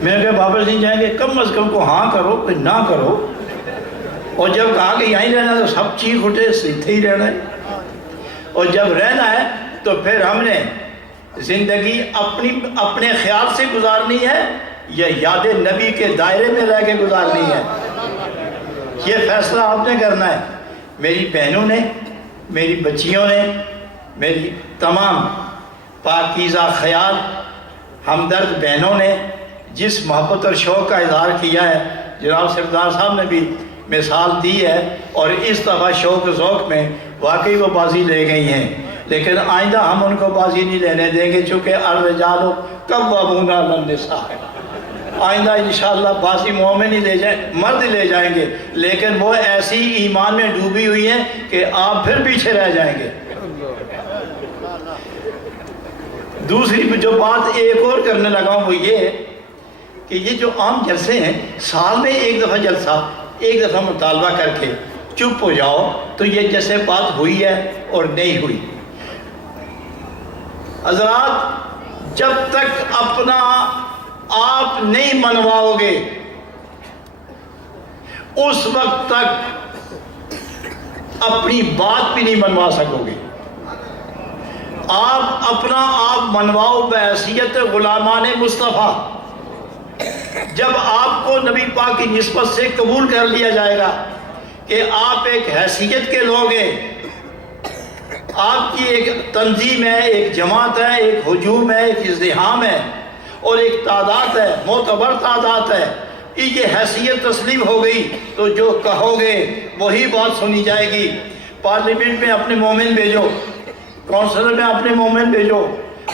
میں نے کہا واپس نہیں جائیں گے، کم از کم کو ہاں کرو کوئی نہ کرو، اور جب کہا کہ یہیں رہنا تو سب چیخ اٹھے سیدھے ہی رہنا ہے، اور جب رہنا ہے تو پھر ہم نے زندگی اپنے خیال سے گزارنی ہے یا یاد نبی کے دائرے میں رہ کے گزارنی ہے، یہ فیصلہ آپ نے کرنا ہے۔ میری بہنوں نے، میری بچیوں نے، میری تمام پاکیزہ خیال ہمدرد بہنوں نے جس محبت اور شوق کا اظہار کیا ہے، جناب سردار صاحب نے بھی مثال دی ہے، اور اس دفعہ شوق و ذوق میں واقعی وہ بازی لے گئی ہیں، لیکن آئندہ ہم ان کو بازی نہیں لینے دیں گے، چونکہ الرجال قوامون علی النساء ہے۔ آئندہ انشاءاللہ بازی مومن ہی لے جائیں، مرد لے جائیں گے، لیکن وہ ایسی ایمان میں ڈوبی ہوئی ہیں کہ آپ پھر پیچھے رہ جائیں گے۔ دوسری جو بات ایک اور کرنے لگا ہوں وہ یہ کہ یہ جو عام جلسے ہیں، سال میں ایک دفعہ جلسہ، ایک دفعہ مطالبہ کر کے چپ ہو جاؤ، تو یہ جیسے بات ہوئی ہے اور نہیں ہوئی۔ حضرات، جب تک اپنا آپ نہیں منواؤ گے اس وقت تک اپنی بات بھی نہیں منوا سکو گے۔ آپ اپنا آپ منواؤ بحیثیت غلامان مصطفیٰ، جب آپ کو نبی پاک کی نسبت سے قبول کر لیا جائے گا کہ آپ ایک حیثیت کے لوگ ہیں، آپ کی ایک تنظیم ہے، ایک جماعت ہے، ایک ہجوم ہے، ایک ازدحام ہے، اور ایک تعداد ہے، معتبر تعداد ہے، یہ حیثیت تسلیم ہو گئی تو جو کہو گے وہی بات سنی جائے گی۔ پارلیمنٹ میں اپنے مومن بھیجو، کونسل میں اپنے مومن بھیجو،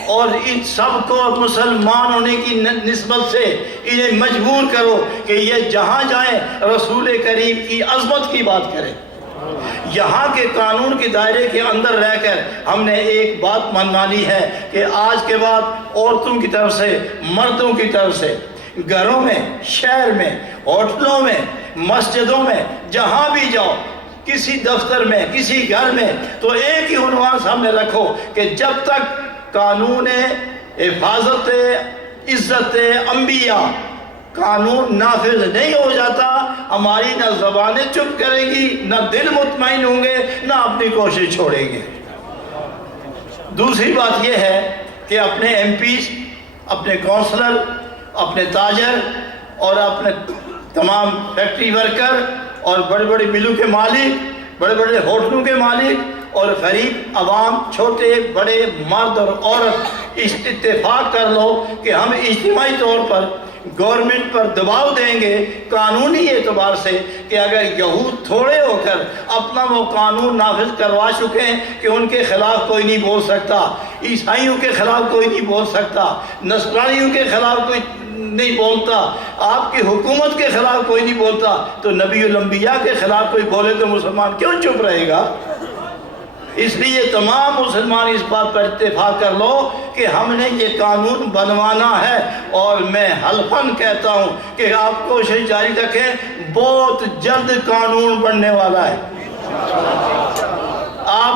اور ان سب کو مسلمان ہونے کی نسبت سے انہیں مجبور کرو کہ یہ جہاں جائیں رسول کریم کی عظمت کی بات کریں۔ یہاں کے قانون کے دائرے کے اندر رہ کر ہم نے ایک بات منوانی ہے کہ آج کے بعد عورتوں کی طرف سے، مردوں کی طرف سے، گھروں میں، شہر میں، ہوٹلوں میں، مسجدوں میں، جہاں بھی جاؤ، کسی دفتر میں، کسی گھر میں، تو ایک ہی عنوان سامنے رکھو کہ جب تک قانون حفاظت عزت انبیاء قانون نافذ نہیں ہو جاتا، ہماری نہ زبانیں چپ کریں گی، نہ دل مطمئن ہوں گے، نہ اپنی کوشش چھوڑیں گے۔ دوسری بات یہ ہے کہ اپنے ایم پیز، اپنے کونسلر، اپنے تاجر اور اپنے تمام فیکٹری ورکر اور بڑے بڑے ملوں کے مالک، بڑے بڑے ہوٹلوں کے مالک اور غریب عوام، چھوٹے بڑے مرد اور عورت، اتفاق کر لو کہ ہم اجتماعی طور پر گورنمنٹ پر دباؤ دیں گے قانونی اعتبار سے کہ اگر یہود تھوڑے ہو کر اپنا وہ قانون نافذ کروا چکے ہیں کہ ان کے خلاف کوئی نہیں بول سکتا، عیسائیوں کے خلاف کوئی نہیں بول سکتا، نصرانیوں کے خلاف کوئی نہیں بولتا، آپ کی حکومت کے خلاف کوئی نہیں بولتا، تو نبی الانبیاء کے خلاف کوئی بولے تو مسلمان کیوں چپ رہے گا؟ اس لیے تمام مسلمان اس بات پر اتفاق کر لو کہ ہم نے یہ قانون بنوانا ہے، اور میں حلفاً کہتا ہوں کہ آپ کوشش جاری رکھیں، بہت جلد قانون بننے والا ہے۔ آپ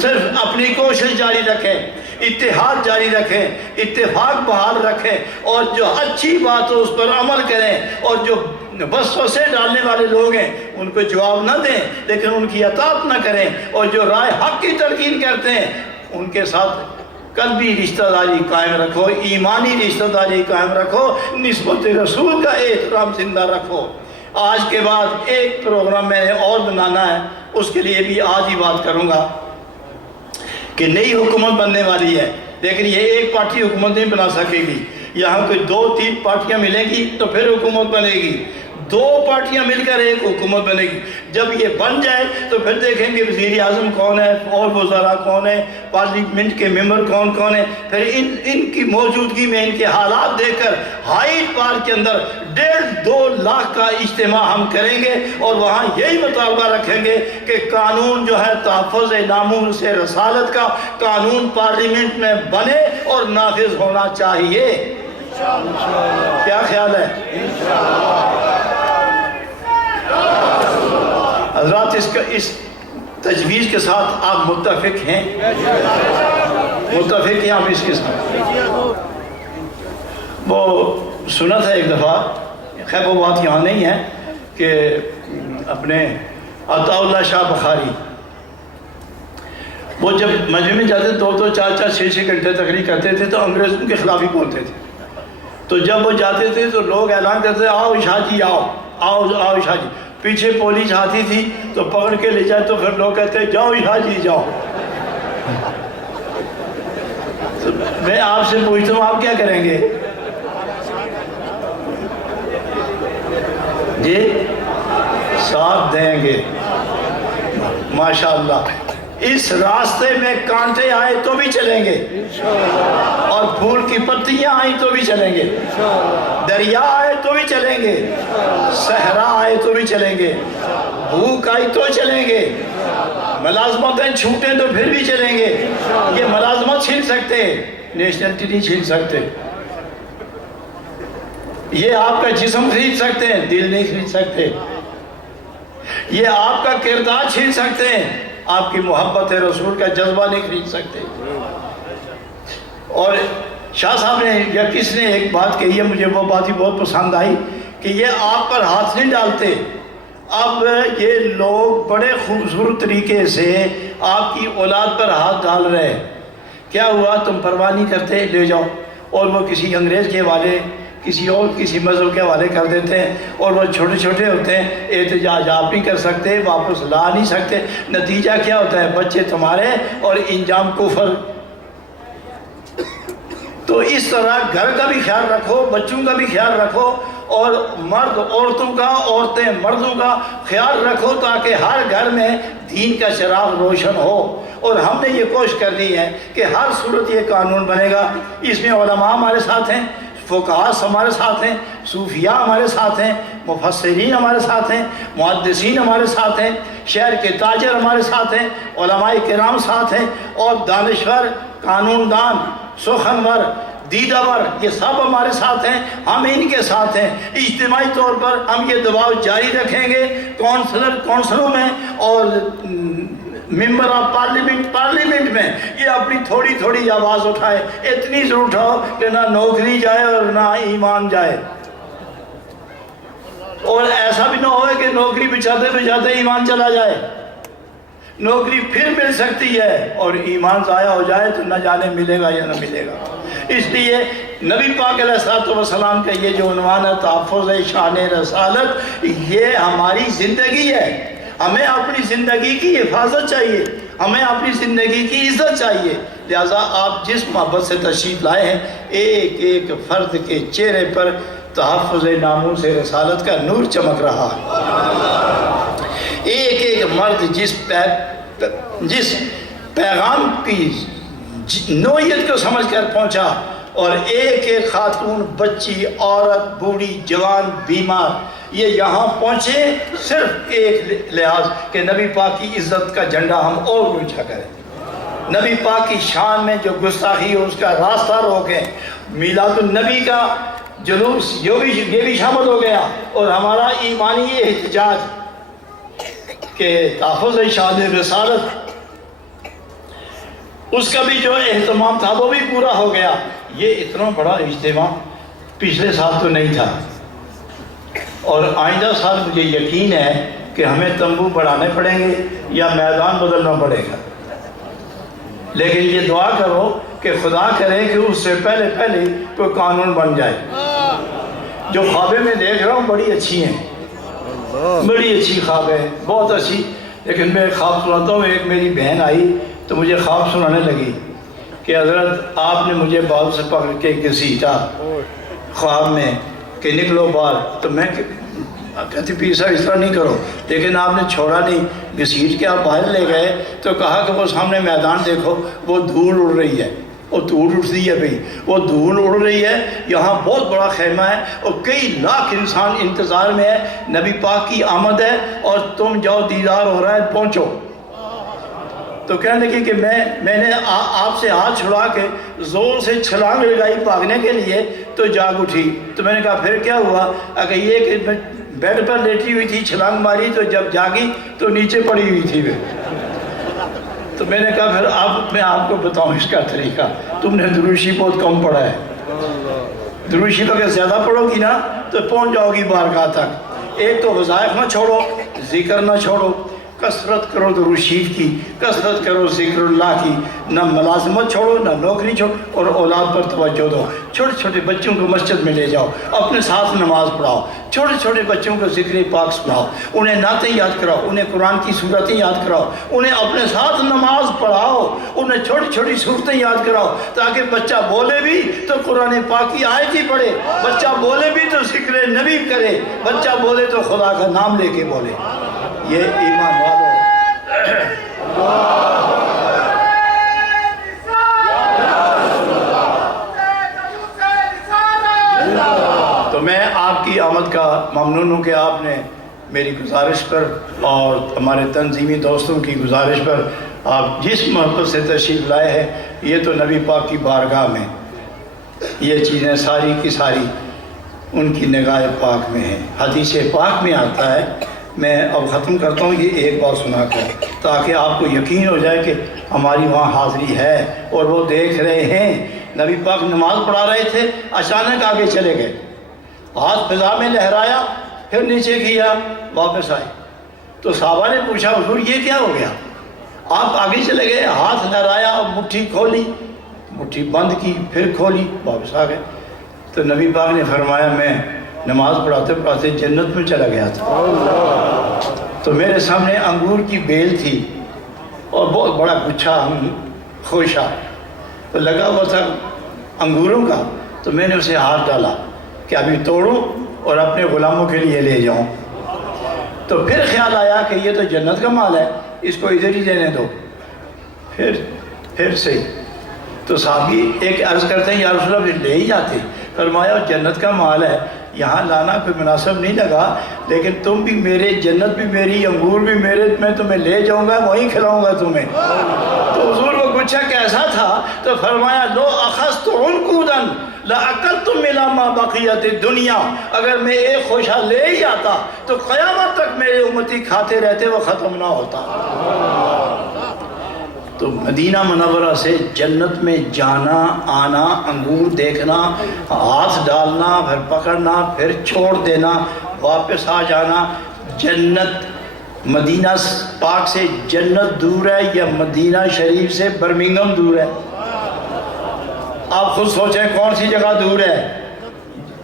صرف اپنی کوشش جاری رکھیں، اتحاد جاری رکھیں، اتفاق بحال رکھیں، اور جو اچھی بات ہو اس پر عمل کریں، اور جو وسوسے ڈالنے والے لوگ ہیں ان کو جواب نہ دیں لیکن ان کی اطاعت نہ کریں، اور جو رائے حق کی تلقین کرتے ہیں ان کے ساتھ قلبی رشتہ داری قائم رکھو، ایمانی رشتہ داری قائم رکھو، نسبت رسول کا احترام زندہ رکھو۔ آج کے بعد ایک پروگرام میں نے اور بنانا ہے، اس کے لیے بھی آج ہی بات کروں گا کہ نئی حکومت بننے والی ہے، لیکن یہ ایک پارٹی حکومت نہیں بنا سکے گی، یہاں کوئی 2-3 پارٹیاں ملیں گی تو پھر حکومت بنے گی، 2 پارٹیاں مل کر ایک حکومت بنے گی۔ جب یہ بن جائے تو پھر دیکھیں گے وزیر اعظم کون ہے اور وزراء کون ہے، پارلیمنٹ کے ممبر کون کون ہے، پھر ان کی موجودگی میں ان کے حالات دیکھ کر ہائیڈ پارک کے اندر 1.5-2 لاکھ کا اجتماع ہم کریں گے، اور وہاں یہی مطالبہ رکھیں گے کہ قانون جو ہے تحفظ ناموس رسالت کا قانون پارلیمنٹ میں بنے اور نافذ ہونا چاہیے۔ کیا خیال ہے؟ حضرات، اس تجویز کے ساتھ آپ متفق ہیں؟ متفق ہیں آپ اس کے ساتھ؟ وہ سنا تھا ایک دفعہ، خیر وہ بات یہاں نہیں ہے، کہ اپنے عطا اللہ شاہ بخاری وہ جب مجمع میں جاتے 2-2 4-4 6-6 گھنٹے تقریر کرتے تھے تو انگریزوں کے خلاف ہی بولتے تھے. تو جب وہ جاتے تھے تو لوگ اعلان کرتے آؤ شاہ جی آؤ آؤ آؤ شاہ جی. پیچھے پولیس آتی تھی تو پکڑ کے لے جائے تو پھر لوگ کہتے جاؤ شاہ جی جاؤ. تو میں آپ سے پوچھتا ہوں آپ کیا کریں گے؟ جی ساتھ دیں گے ماشاءاللہ. اس راستے میں کانٹے آئے تو بھی چلیں گے اور پھول کی پتیاں آئیں تو بھی چلیں گے، دریا آئے تو بھی چلیں گے، صحرا آئے تو بھی چلیں گے، بھوک آئی تو چلیں گے، ملازمتیں چھوٹیں تو پھر بھی چلیں گے. یہ ملازمت چھین سکتے، نیشنلٹی نہیں چھین سکتے. یہ آپ کا جسم خرید سکتے ہیں، دل نہیں خرید سکتے. یہ آپ کا کردار چھین سکتے ہیں، آپ کی محبت رسول کا جذبہ نہیں خرید سکتے. اور شاہ صاحب نے یا کس نے ایک بات کہی ہے، مجھے وہ بات ہی بہت پسند آئی کہ یہ آپ پر ہاتھ نہیں ڈالتے. اب یہ لوگ بڑے خوبصورت طریقے سے آپ کی اولاد پر ہاتھ ڈال رہے ہیں. کیا ہوا؟ تم پرواہ نہیں کرتے، لے جاؤ. اور وہ کسی انگریز کے حوالے، کسی مذہب کے حوالے کر دیتے ہیں. اور وہ چھوٹے چھوٹے ہوتے ہیں، احتجاج آپ نہیں کر سکتے، واپس لا نہیں سکتے. نتیجہ کیا ہوتا ہے؟ بچے تمہارے اور انجام کفر. تو اس طرح گھر کا بھی خیال رکھو، بچوں کا بھی خیال رکھو، اور مرد عورتوں کا، عورتیں مردوں کا خیال رکھو، تاکہ ہر گھر میں دین کا چراغ روشن ہو. اور ہم نے یہ کوشش کرنی ہے کہ ہر صورت یہ قانون بنے گا. اس میں علماء ہمارے ساتھ ہیں، فقہاء ہمارے ساتھ ہیں، صوفیاء ہمارے ساتھ ہیں، مفسرین ہمارے ساتھ ہیں، محدثین ہمارے ساتھ ہیں، شہر کے تاجر ہمارے ساتھ ہیں، علماء کرام ساتھ ہیں، اور دانشور، قانون دان، سخنور، دیدہور، یہ سب ہمارے ساتھ ہیں. ہم ان کے ساتھ ہیں. اجتماعی طور پر ہم یہ دباؤ جاری رکھیں گے کونسلوں میں اور ممبر آف پارلیمنٹ میں. یہ اپنی تھوڑی تھوڑی آواز اٹھائے، اتنی ضرور اٹھاؤ کہ نہ نوکری جائے اور نہ ایمان جائے. اور ایسا بھی نہ ہوئے کہ نوکری بچاتے بچاتے ایمان چلا جائے. نوکری پھر مل سکتی ہے اور ایمان ضائع ہو جائے تو نہ جانے ملے گا یا نہ ملے گا. اس لیے نبی پاک علیہ السلام کا یہ جو عنوان ہے تحفظ شان رسالت، یہ ہماری زندگی ہے. ہمیں اپنی زندگی کی حفاظت چاہیے، ہمیں اپنی زندگی کی عزت چاہیے. لہٰذا آپ جس محبت سے تشریف لائے ہیں، ایک ایک فرد کے چہرے پر تحفظ ناموس رسالت کا نور چمک رہا ہے. ایک ایک مرد جس پیغام کی نوعیت کو سمجھ کر پہنچا، اور ایک ایک خاتون، بچی، عورت، بوڑھی، جوان، بیمار، یہ یہاں پہنچے صرف ایک لحاظ کہ نبی پاک کی عزت کا جھنڈا ہم اور اونچا کریں. نبی پاک کی شان میں جو گستاخی ہو اس کا راستہ روکیں. میلاد النبی کا جلوس یہ بھی شامل ہو گیا، اور ہمارا ایمانی احتجاج کہ تحفظ شان رسالت، اس کا بھی جو اہتمام تھا وہ بھی پورا ہو گیا. یہ اتنا بڑا اجتماع پچھلے سال تو نہیں تھا، اور آئندہ سال مجھے یقین ہے کہ ہمیں تمبو بڑھانے پڑیں گے یا میدان بدلنا پڑے گا. لیکن یہ دعا کرو کہ خدا کرے کہ اس سے پہلے کوئی قانون بن جائے. جو خوابیں میں دیکھ رہا ہوں بڑی اچھی ہیں، بڑی اچھی خوابیں، بہت اچھی. لیکن میں خواب سناتا ہوں. ایک میری بہن آئی تو مجھے خواب سنانے لگی کہ حضرت آپ نے مجھے بال سے پکڑ کے گھسیٹا خواب میں کہ نکلو باہر. تو میں کہتی پیر صاحب اس طرح نہیں کرو، لیکن آپ نے چھوڑا نہیں، گھسیٹ کے آپ باہر لے گئے تو کہا کہ وہ سامنے میدان دیکھو، وہ دھول اڑ رہی ہے. وہ دھول اٹھتی ہے بھئی، وہ دھول اڑ رہی ہے. یہاں بہت بڑا خیمہ ہے اور کئی لاکھ انسان انتظار میں ہے. نبی پاک کی آمد ہے اور تم جاؤ، دیدار ہو رہا ہے، پہنچو. تو کہنے لگی کہ میں نے آپ سے ہاتھ چھڑا کے زور سے چھلانگ لگائی بھاگنے کے لیے تو جاگ اٹھی. تو میں نے کہا پھر کیا ہوا؟ اگر یہ کہ میں بیڈ پر لیٹی ہوئی تھی، چھلانگ ماری تو جب جاگی تو نیچے پڑی ہوئی تھی. تو میں نے کہا پھر میں آپ کو بتاؤں اس کا طریقہ، تم نے دروشی بہت کم پڑھا ہے. درود شریف اگر زیادہ پڑھو گی نا تو پہنچ جاؤ گی بارگاہ تک۔ ایک تو وظائف نہ چھوڑو، ذکر نہ چھوڑو، کثرت کرو درود شریف کی، کثرت کرو ذکر اللہ کی، نہ ملازمت چھوڑو، نہ نوکری چھوڑو، اور اولاد پر توجہ دو۔ چھوٹے چھوٹے بچوں کو مسجد میں لے جاؤ، اپنے ساتھ نماز پڑھاؤ، چھوٹے چھوٹے بچوں کو ذکر پاک سناؤ، انہیں نعتیں یاد کراؤ، انہیں قرآن کی صورتیں یاد کراؤ، انہیں اپنے ساتھ نماز پڑھاؤ، انہیں چھوٹی چھوٹی صورتیں یاد کراؤ، تاکہ بچہ بولے بھی تو قرآن پاک کی آیت ہی پڑھے، بچہ بولے بھی تو ذکر نبی کرے، بچہ بولے تو خدا کا نام لے کے بولے۔ یہ ایمان والو تو میں آپ کی آمد کا ممنون ہوں کہ آپ نے میری گزارش پر اور ہمارے تنظیمی دوستوں کی گزارش پر آپ جس محبت سے تشریف لائے ہیں، یہ تو نبی پاک کی بارگاہ میں یہ چیزیں ساری کی ساری ان کی نگاہ پاک میں ہیں۔ حدیث پاک میں آتا ہے، میں اب ختم کرتا ہوں یہ ایک بات سنا کر، تاکہ آپ کو یقین ہو جائے کہ ہماری وہاں حاضری ہے اور وہ دیکھ رہے ہیں۔ نبی پاک نماز پڑھا رہے تھے، اچانک آگے چلے گئے، ہاتھ فضا میں لہرایا، پھر نیچے کیا، واپس آئے۔ تو صحابہ نے پوچھا حضور یہ کیا ہو گیا؟ آپ آگے چلے گئے، ہاتھ لہرایا، مٹھی کھولی، مٹھی بند کی، پھر کھولی، واپس آ گئے۔ تو نبی پاک نے فرمایا میں نماز پڑھاتے پڑھاتے جنت میں چلا گیا تھا۔ تو میرے سامنے انگور کی بیل تھی اور بہت بڑا گچھا خوشا تو لگا ہوا تھا انگوروں کا، تو میں نے اسے ہاتھ ڈالا کہ ابھی توڑوں اور اپنے غلاموں کے لیے لے جاؤں۔ تو پھر خیال آیا کہ یہ تو جنت کا مال ہے، اس کو ادھر ہی دینے دو۔ پھر سے تو صحابی ایک عرض کرتے ہیں یا رسول اللہ لے ہی جاتے، فرمایا جنت کا مال ہے، یہاں لانا کوئی مناسب نہیں لگا، لیکن تم بھی میرے، جنت بھی میری، انگور بھی میرے، میں تمہیں لے جاؤں گا، وہیں کھلاؤں گا تمہیں۔ تو حضور کو پوچھا کیسا تھا؟ تو فرمایا لو اخذت عنقودا لاکلت من ما بقیت الدنیا، اگر میں ایک خوشہ لے ہی آتا تو قیامت تک میرے امتی کھاتے رہتے، وہ ختم نہ ہوتا۔ تو مدینہ منورہ سے جنت میں جانا آنا، انگور دیکھنا، ہاتھ ڈالنا، پھر پکڑنا، پھر چھوڑ دینا، واپس آ جانا۔ جنت مدینہ پاک سے جنت دور ہے یا مدینہ شریف سے برمنگھم دور ہے؟ آپ خود سوچیں کون سی جگہ دور ہے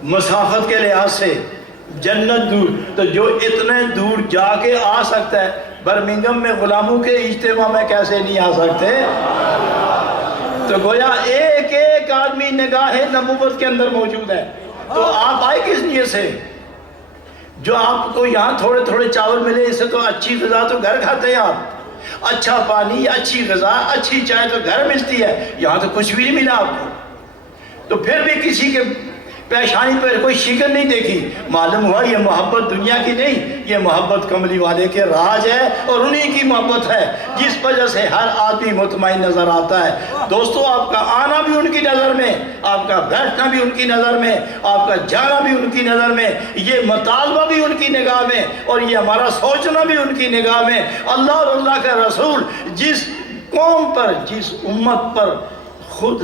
مسافت کے لحاظ سے؟ جنت دور۔ تو جو اتنے دور جا کے آ سکتا ہے، برمنگھم میں غلاموں کے اجتماع میں کیسے نہیں آ سکتے؟ تو گویا ایک ایک آدمی نگاہ نبوت کے اندر موجود ہے۔ تو آپ آئے کس نیت سے؟ جو آپ کو یہاں تھوڑے تھوڑے چاول ملے، اسے تو اچھی غذا تو گھر کھاتے ہیں آپ، اچھا پانی، اچھی غذا، اچھی چائے تو گھر ملتی ہے، یہاں تو کچھ بھی نہیں ملا آپ کو۔ تو پھر بھی کسی کے پیشانی پر کوئی شکن نہیں دیکھی، معلوم ہوا یہ محبت دنیا کی نہیں، یہ محبت کملی والے کے راج ہے، اور انہی کی محبت ہے جس وجہ سے ہر آدمی مطمئن نظر آتا ہے۔ دوستو آپ کا آنا بھی ان کی نظر میں، آپ کا بیٹھنا بھی ان کی نظر میں، آپ کا جانا بھی ان کی نظر میں، یہ مطالبہ بھی ان کی نگاہ میں، اور یہ ہمارا سوچنا بھی ان کی نگاہ میں۔ اللہ اور اللہ کا رسول جس قوم پر، جس امت پر خود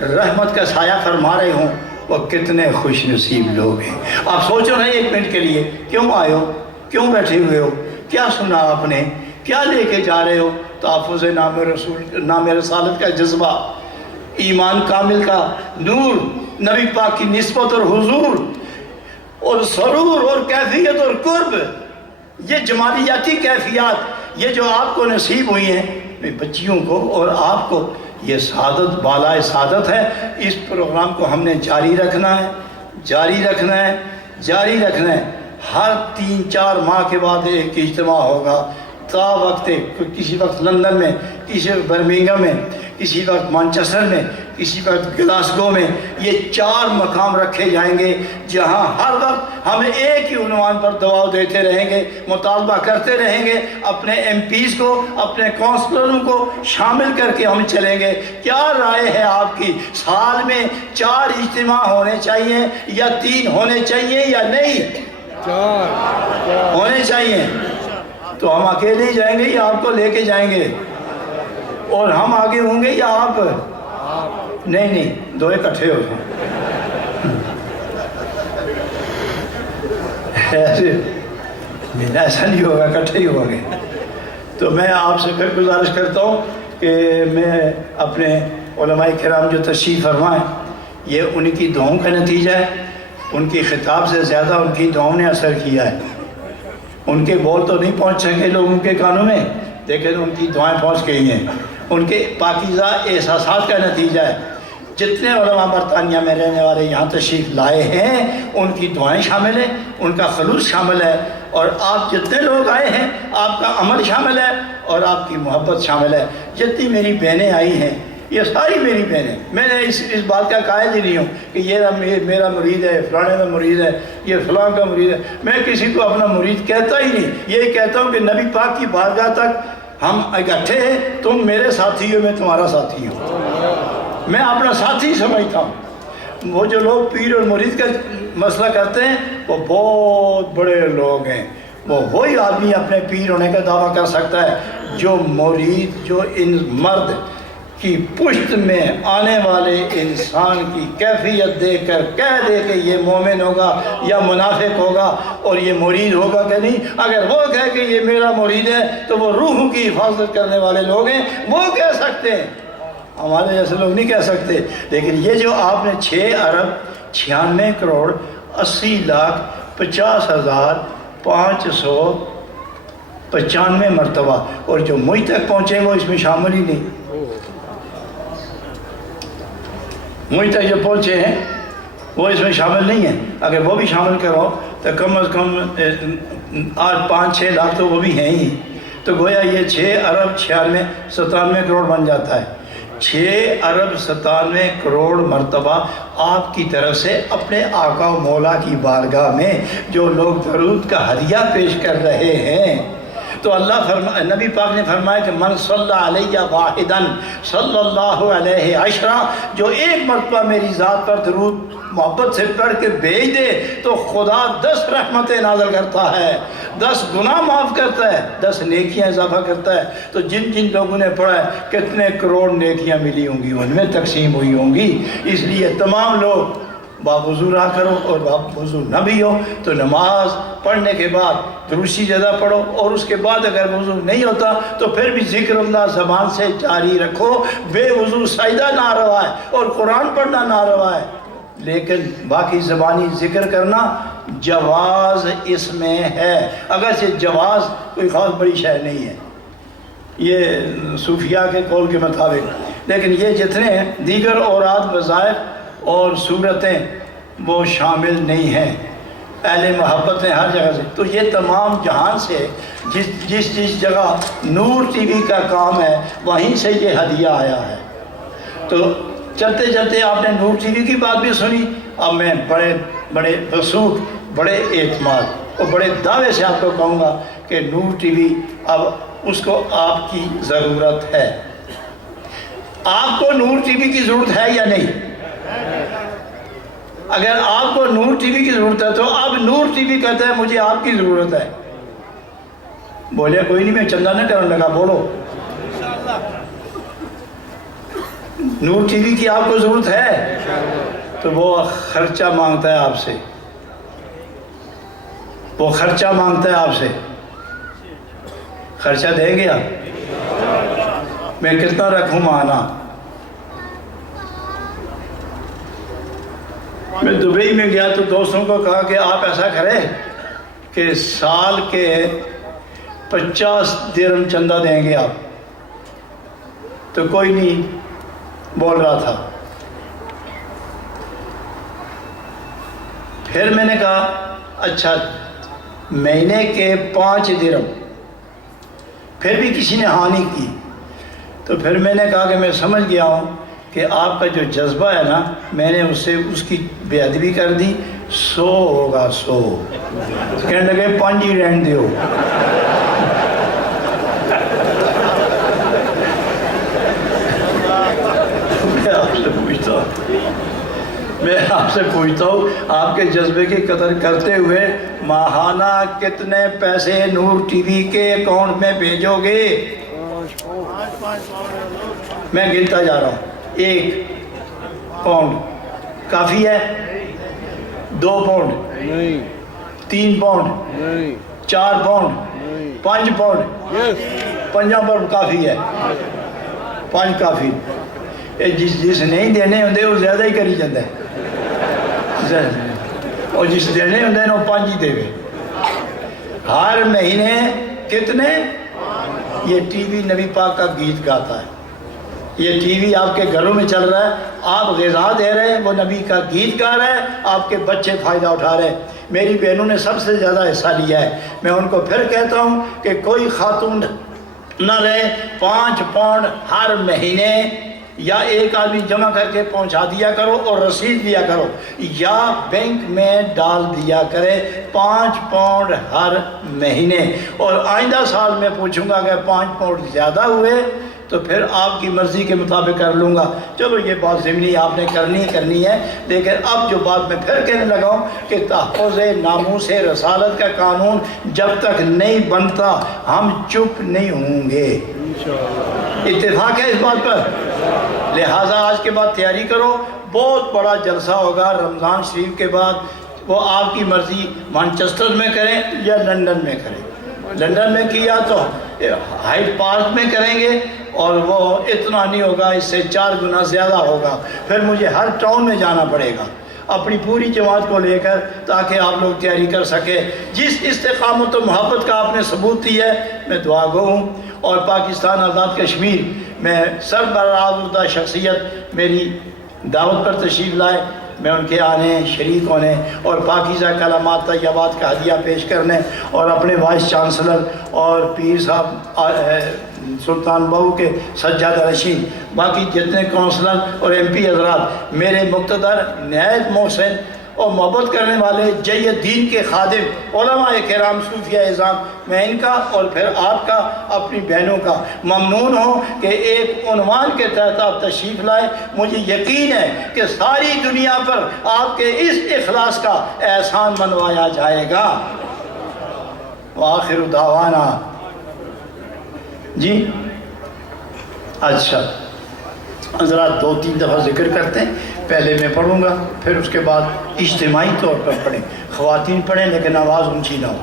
رحمت کا سایہ فرما رہے ہوں، وہ کتنے خوش نصیب لوگ ہیں۔ آپ سوچو نا ایک منٹ کے لیے، کیوں آئے ہو، کیوں بیٹھے ہوئے ہو، کیا سنا آپ نے، کیا لے کے جا رہے ہو؟ تحفظ نام رسول، نام رسالت کا جذبہ، ایمان کامل کا نور، نبی پاک کی نسبت اور حضور اور سرور اور کیفیت اور قرب، یہ جمالیاتی کیفیات یہ جو آپ کو نصیب ہوئی ہیں، بچیوں کو اور آپ کو، یہ سعادت بالائے سعادت ہے۔ اس پروگرام کو ہم نے جاری رکھنا ہے، جاری رکھنا ہے، جاری رکھنا ہے۔ ہر 3-4 ماہ کے بعد ایک اجتماع ہوگا، تا وقت کسی وقت لندن میں، کسی وقت برمنگھم میں، کسی وقت مانچسٹر میں، کسی وقت گلاسگو میں، یہ 4 مقام رکھے جائیں گے جہاں ہر وقت ہم ایک ہی عنوان پر دعا دیتے رہیں گے، مطالبہ کرتے رہیں گے، اپنے ایم پیز کو، اپنے کونسلروں کو شامل کر کے ہم چلیں گے۔ کیا رائے ہے آپ کی؟ سال میں 4 اجتماع ہونے چاہیے یا 3 ہونے چاہیے یا نہیں؟ 4 ہونے چاہیے۔ تو ہم اکیلے ہی جائیں گے یا آپ کو لے کے جائیں گے؟ اور ہم آگے ہوں گے یا آپ؟ نہیں، 2 اکٹھے ہو جائیں۔ ایسا نہیں ہوگا، اکٹھے ہی ہوں گے۔ تو میں آپ سے پھر گزارش کرتا ہوں کہ میں اپنے علماء کرام جو تشریف فرمائیں، یہ ان کی دعاؤں کا نتیجہ ہے۔ ان کی خطاب سے زیادہ ان کی دعاؤں نے اثر کیا ہے۔ ان کے بول تو نہیں پہنچ سکے لوگوں کے کانوں میں، لیکن ان کی دعائیں پہنچ گئی ہیں۔ ان کے پاکیزہ احساسات کا نتیجہ ہے۔ جتنے علماء برطانیہ میں رہنے والے یہاں تشریف لائے ہیں، ان کی دعائیں شامل ہیں، ان کا خلوص شامل ہے، اور آپ جتنے لوگ آئے ہیں آپ کا عمل شامل ہے اور آپ کی محبت شامل ہے۔ جتنی میری بہنیں آئی ہیں یہ ساری میری بہنیں، میں نے اس بات کا قائل ہی نہیں ہوں کہ یہ میرا مرید ہے، فلانے کا مرید ہے، یہ فلاں کا مرید ہے۔ میں کسی کو اپنا مرید کہتا ہی نہیں، یہی کہتا ہوں کہ نبی پاک کی بارگاہ تک ہم اکٹھے ہیں، تم میرے ساتھی ہو، میں تمہارا ساتھی ہوں۔ میں اپنا ساتھی سمجھتا ہوں۔ وہ جو لوگ پیر اور مرید کا مسئلہ کرتے ہیں وہ بہت بڑے لوگ ہیں۔ وہ وہی آدمی اپنے پیر ہونے کا دعویٰ کر سکتا ہے جو مرید، جو ان مرد کی پشت میں آنے والے انسان کی کیفیت دیکھ کر کہہ دے کہ یہ مومن ہوگا یا منافق ہوگا اور یہ مرید ہوگا کہ نہیں۔ اگر وہ کہے کہ یہ میرا مرید ہے تو وہ روحوں کی حفاظت کرنے والے لوگ ہیں، وہ کہہ سکتے ہیں، ہمارے جیسے لوگ نہیں کہہ سکتے۔ لیکن یہ جو آپ نے 6 ارب 96 کروڑ 80 لاکھ 50,595 مرتبہ، اور جو مجھ تک پہنچے وہ اس میں شامل ہی نہیں۔ مجھ تک جو پہنچے ہیں وہ اس میں شامل نہیں ہیں۔ اگر وہ بھی شامل کرو تو کم از کم 5-6 لاکھ تو وہ بھی ہیں ہی، تو گویا یہ 6 ارب 96 کروڑ بن جاتا ہے۔ 6 ارب 97 کروڑ مرتبہ آپ کی طرف سے اپنے آقا و مولا کی بارگاہ میں جو لوگ درود کا ہدیہ پیش کر رہے ہیں، تو نبی پاک نے فرمایا کہ من صلی علیہ واحداً صلی اللہ علیہ عشرہ، جو ایک مرتبہ میری ذات پر درود محبت سے پڑھ کے بھیج دے تو خدا 10 رحمتیں نازل کرتا ہے، 10 گناہ معاف کرتا ہے، 10 نیکیاں اضافہ کرتا ہے۔ تو جن جن لوگوں نے پڑھا ہے کتنے کروڑ نیکیاں ملی ہوں گی، ان میں تقسیم ہوئی ہوں گی۔ اس لیے تمام لوگ باوضو رہا کرو، اور باوضو نہ بھی ہو تو نماز پڑھنے کے بعد درود زیادہ پڑھو، اور اس کے بعد اگر وضو نہیں ہوتا تو پھر بھی ذکر اللہ زبان سے جاری رکھو۔ بے وضو سجدہ ناروا ہے اور قرآن پڑھنا ناروا ہے، لیکن باقی زبانی ذکر کرنا جواز اس میں ہے، اگرچہ جواز کوئی خاص بڑی شے نہیں ہے یہ صوفیاء کے قول کے مطابق، لیکن یہ جتنے دیگر اوراد وظائف اور صورتیں وہ شامل نہیں ہیں۔ اہل محبت ہیں ہر جگہ سے، تو یہ تمام جہان سے جس جگہ نور ٹی وی کا کام ہے وہیں سے یہ ہدیہ آیا ہے۔ تو چلتے چلتے آپ نے نور ٹی وی کی بات بھی سنی، اب میں بڑے بڑے وثوق، بڑے اعتماد اور بڑے دعوے سے آپ کو کہوں گا کہ نور ٹی وی اب اس کو آپ کی ضرورت ہے۔ آپ کو نور ٹی وی کی ضرورت ہے یا نہیں؟ اگر آپ کو نور ٹی وی کی ضرورت ہے تو اب نور ٹی وی کہتا ہے مجھے آپ کی ضرورت ہے۔ بولے کوئی نہیں، میں چندہ نہ کرنے لگا، بولو نور ٹی وی کی آپ کو ضرورت ہے تو وہ خرچہ مانگتا ہے آپ سے، وہ خرچہ مانگتا ہے آپ سے۔ خرچہ دیں گے آپ؟ میں کتنا رکھوں مانا؟ میں دبئی میں گیا تو دوستوں کو کہا کہ آپ ایسا کریں کہ سال کے 50 درہم چندہ دیں گے آپ، تو کوئی نہیں بول رہا تھا۔ پھر میں نے کہا اچھا مہینے کے 5 درہم، پھر بھی کسی نے ہاں نہیں کی۔ تو پھر میں نے کہا کہ میں سمجھ گیا ہوں کہ آپ کا جو جذبہ ہے نا، میں نے اس کی بے ادبی کر دی، 100 ہوگا 100۔ کہنے لگے 5 ہی رہن دیو۔ میں آپ سے پوچھتا ہوں آپ کے جذبے کی قدر کرتے ہوئے ماہانہ کتنے پیسے نور ٹی وی کے اکاؤنٹ میں بھیجو گے؟ میں گنتا جا رہا ہوں۔ 1 پاؤنڈ کافی ہے؟ 2 پاؤنڈ، 3 پاؤنڈ 4 پاؤنڈ 5 پاؤنڈ 5 پر کافی ہے 5 کافی جس نہیں دینے ہوندے وہ زیادہ ہی کری جاتا ہے اور جس دینے ہوندے وہ 5 ہی دے گے ہر مہینے کتنے یہ ٹی وی نبی پاک کا گیت گاتا ہے یہ ٹی وی آپ کے گھروں میں چل رہا ہے آپ غذا دے رہے ہیں وہ نبی کا گیت گا رہے ہیں آپ کے بچے فائدہ اٹھا رہے ہیں میری بہنوں نے سب سے زیادہ حصہ لیا ہے میں ان کو پھر کہتا ہوں کہ کوئی خاتون نہ رہے 5 پاؤنڈ ہر مہینے یا ایک آدمی جمع کر کے پہنچا دیا کرو اور رسید دیا کرو یا بینک میں ڈال دیا کرے 5 پاؤنڈ ہر مہینے اور آئندہ سال میں پوچھوں گا کہ 5 پاؤنڈ زیادہ ہوئے تو پھر آپ کی مرضی کے مطابق کر لوں گا چلو یہ بات ضمنی آپ نے کرنی ہے لیکن اب جو بات میں پھر کہنے لگا ہوں کہ تحفظ ناموس رسالت کا قانون جب تک نہیں بنتا ہم چپ نہیں ہوں گے اتفاق ہے اس بات پر لہٰذا آج کے بعد تیاری کرو بہت بڑا جلسہ ہوگا رمضان شریف کے بعد وہ آپ کی مرضی مانچسٹر میں کریں یا لندن میں کریں لندن میں کیا تو ہائیڈ پارک میں کریں گے اور وہ اتنا نہیں ہوگا اس سے 4 گنا زیادہ ہوگا پھر مجھے ہر ٹاؤن میں جانا پڑے گا اپنی پوری جماعت کو لے کر تاکہ آپ لوگ تیاری کر سکیں جس استقامت و محبت کا آپ نے ثبوت دی ہے میں دعا گو ہوں اور پاکستان آزاد کشمیر میں سربراہ شخصیت میری دعوت پر تشریف لائے میں ان کے آنے شریک ہونے اور پاکیزہ کلمات طیبات کا ہدیہ پیش کرنے اور اپنے وائس چانسلر اور پیر صاحب سلطان بہو کے سجادہ نشین باقی جتنے کونسلر اور ایم پی حضرات میرے مقتدر نہایت محسن اور محبت کرنے والے جید دین کے خادم علماء کرام صوفیہ اعظام میں ان کا اور پھر آپ کا اپنی بہنوں کا ممنون ہوں کہ ایک عنوان کے تحت آپ تشریف لائے مجھے یقین ہے کہ ساری دنیا پر آپ کے اس اخلاص کا احسان منوایا جائے گا وآخر دعوانا جی اچھا حضرات 2-3 دفعہ ذکر کرتے ہیں پہلے میں پڑھوں گا پھر اس کے بعد اجتماعی طور پر پڑھیں خواتین پڑھیں لیکن آواز اونچی نہ ہو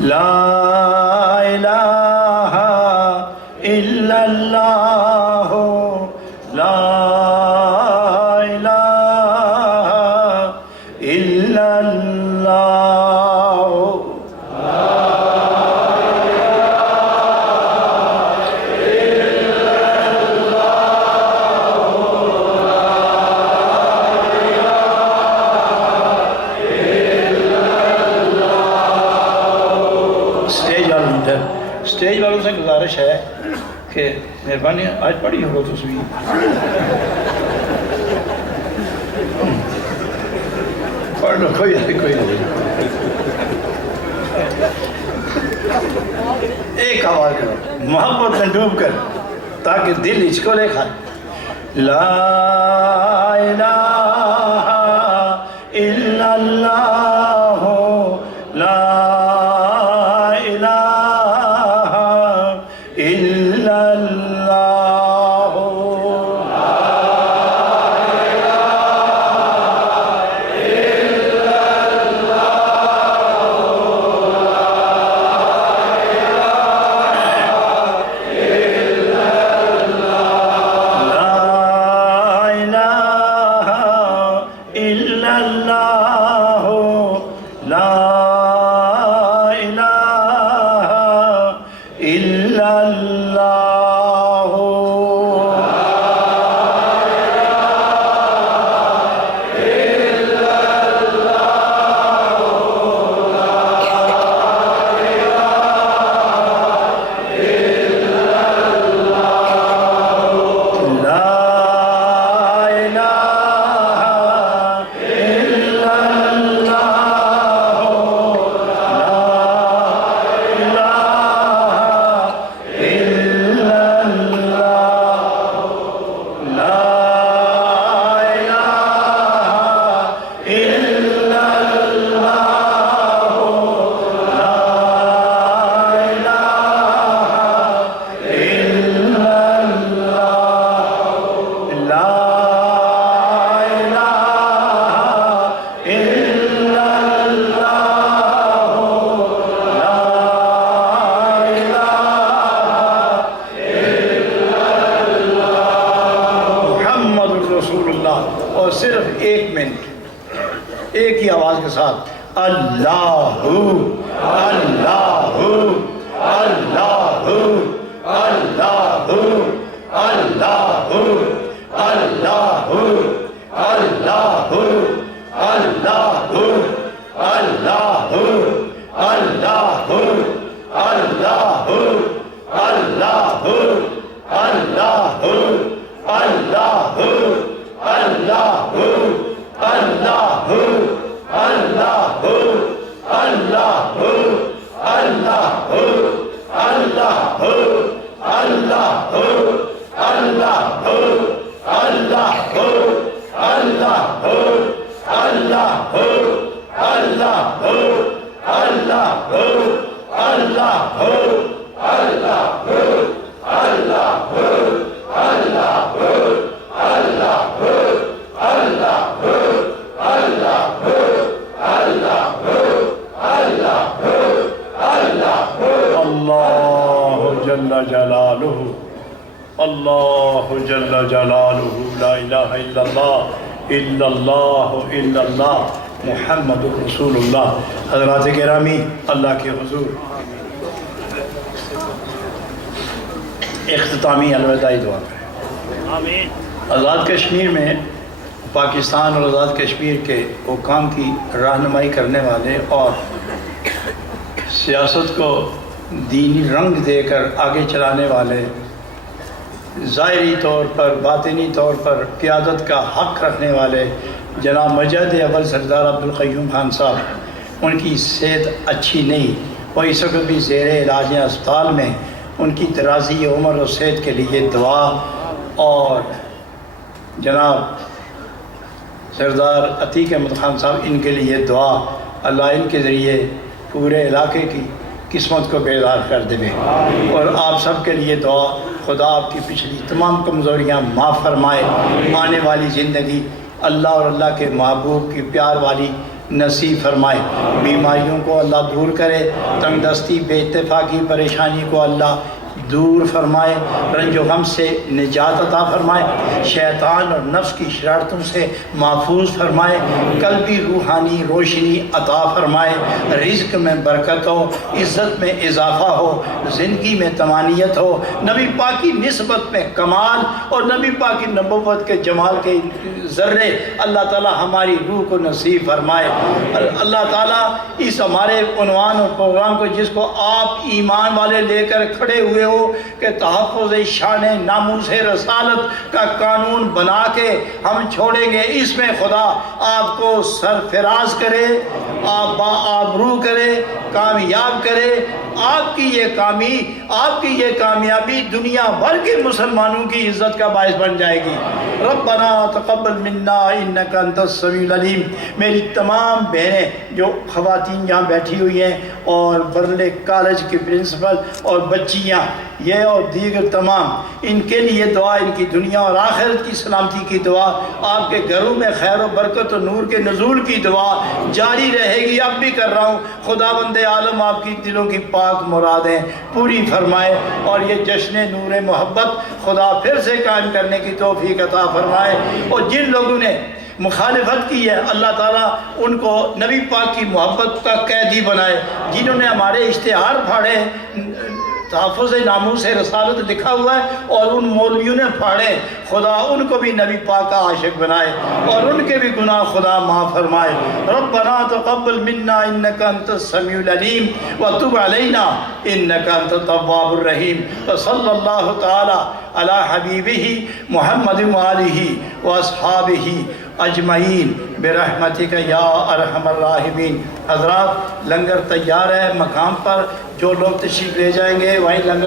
لا الہ الا اللہ لا الہ الا اللہ اسٹیج والوں سے گزارش ہے کہ مہربانی آج پڑھی ہوگا تصویر پڑھ لو کوئی نہیں ایک آواز کرو محبت میں ڈوب کر تاکہ دل ہچکو لے کھائے لا الہ الا اللہ لا کے ساتھ اللہ اللہ اللہ اللہ اللہ اللہ اللہ اللہ اللہ اللہ اللہ اللہ اللہ اللہ اللہ جل جلالہ لا الہ الا اللہ محمد رسول اللہ۔ حضرات گرامی، اللہ کے حضور اختتامی الوداعی دعا کریں۔ آمین۔ آزاد کشمیر میں پاکستان اور آزاد کشمیر کے حکام کی رہنمائی کرنے والے اور سیاست کو دینی رنگ دے کر آگے چلانے والے، ظاہری طور پر باطنی طور پر قیادت کا حق رکھنے والے جناب مجد اول سردار عبدالقیوم خان صاحب، ان کی صحت اچھی نہیں، وہ اس وقت بھی زیر علاج اسپتال میں، ان کی درازی عمر و صحت کے لیے دعا، اور جناب سردار عتیق احمد خان صاحب ان کے لیے دعا، اللہ ان کے ذریعے پورے علاقے کی قسمت کو بیدار کر دے، اور آپ سب کے لیے دعا، خدا آپ کی پچھلی تمام کمزوریاں معاف فرمائے، آنے والی زندگی اللہ اور اللہ کے محبوب کی پیار والی نصیب فرمائے، بیماریوں کو اللہ دور کرے، تنگ دستی بے اتفاقی پریشانی کو اللہ دور فرمائے، رنج و غم سے نجات عطا فرمائے، شیطان اور نفس کی شرارتوں سے محفوظ فرمائے، قلبی روحانی روشنی عطا فرمائے، رزق میں برکت ہو، عزت میں اضافہ ہو، زندگی میں طمانینت ہو، نبی پاک کی نسبت میں کمال اور نبی پاک کی نبوت کے جمال کے ذرے اللہ تعالی ہماری روح کو نصیب فرمائے۔ اللہ تعالیٰ اس ہمارے عنوان اور پروگرام کو، جس کو آپ ایمان والے لے کر کھڑے ہوئے ہو کہ تحفظ شان ناموس رسالت کا قانون بنا کے ہم چھوڑیں گے، اس میں خدا آپ کو سرفراز کرے، آپ آبرو کرے، کامیاب کرے، آپ کی یہ کامیابی دنیا بھر کے مسلمانوں کی عزت کا باعث بن جائے گی۔ ربنا تقبل منا انک انت السمیع العلیم۔ میری تمام بہنیں جو خواتین یہاں بیٹھی ہوئی ہیں، اور برلے کالج کے پرنسپل اور بچیاں، یہ اور دیگر تمام، ان کے لیے دعا، ان کی دنیا اور آخرت کی سلامتی کی دعا، آپ کے گھروں میں خیر و برکت و نور کے نزول کی دعا جاری رہے گی، اب بھی کر رہا ہوں۔ خداوند عالم آپ کی دلوں کی پاک مرادیں پوری فرمائے، اور یہ جشن نور محبت خدا پھر سے قائم کرنے کی توفیق عطا فرمائے، اور جن لوگوں نے مخالفت کی ہے اللہ تعالیٰ ان کو نبی پاک کی محبت کا قیدی بنائے، جنہوں نے ہمارے اشتہار پھاڑے، تحفظ ناموس رسالت لکھا ہوا ہے اور ان مولویوں نے پھاڑے، خدا ان کو بھی نبی پاک کا عاشق بنائے، اور ان کے بھی گناہ خدا معاف فرمائے۔ ربنا تقبل منا انک انت السمیع العلیم وتب علینا انک انت التواب الرحیم، وصلی اللہ تعالی علی حبیبہ محمد وآلہ واصحابہ اجمعین برحمتک یا ارحم الراحمین۔ حضرات، لنگر تیار ہے، مقام پر جو لوگ تشریف لے جائیں گے وہیں لنگر